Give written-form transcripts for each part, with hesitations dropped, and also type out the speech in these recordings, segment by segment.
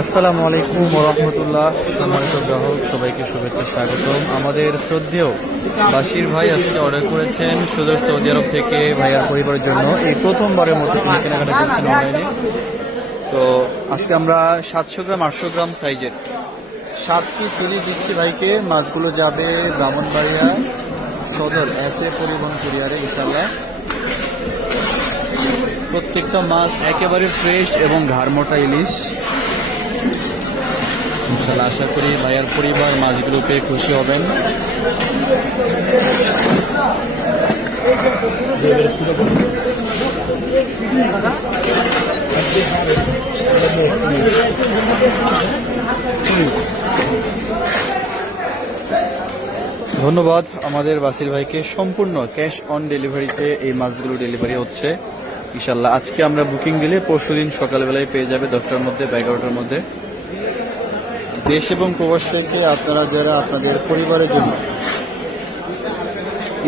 আসসালামু আলাইকুম ওয়া রাহমাতুল্লাহ। সম্মানিত গ্রাহক সবাইকে শুভেচ্ছা স্বাগতম। আমাদের শ্রদ্ধেয় বাশির ভাই আজকে অর্ডার করেছেন সুদূর সৌদি আরব থেকে ভাইয়ার পরিবারের জন্য। এই প্রথমবারের মতো তিনি কেনাকাটা করছেন অনলাইনে। তো আজকে আমরা 700 গ্রাম 800 গ্রাম সাইজের 7টি ফিলি দিচ্ছি ভাইকে। মাছগুলো যাবে ব্রাহ্মণবাড়িয়া সদর এসএ পরিবহন কুরিয়ারে ইনশাআল্লাহ। প্রত্যেকটা মাছ একেবারে ফ্রেশ এবং ঘাড়মোটা ইলিশ ইনশাআল্লাহ। আশা করি ভাইয়ার পরিবার মাছগুলো পেয়ে খুশি হবেন। ধন্যবাদ আমাদের বাসির ভাইকে। সম্পূর্ণ ক্যাশ অন ডেলিভারিতে এই মাছগুলো ডেলিভারি হচ্ছে ইনশাল্লাহ। আজকে আমরা বুকিং দিলে পরশুদিন সকালবেলায় পেয়ে যাবে 10টার মধ্যে বা 11টার মধ্যে। দেশ এবং প্রবাস থেকে আপনারা যারা আপনাদের পরিবারের জন্য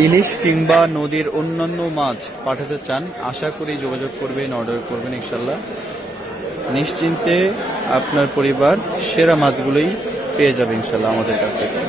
ইলিশ কিংবা নদীর অন্যান্য মাছ পাঠাতে চান, আশা করি যোগাযোগ করবেন, অর্ডার করবেন ইনশাল্লাহ। নিশ্চিন্তে আপনার পরিবার সেরা মাছগুলোই পেয়ে যাবে ইনশাল্লাহ আমাদের কাছ থেকে।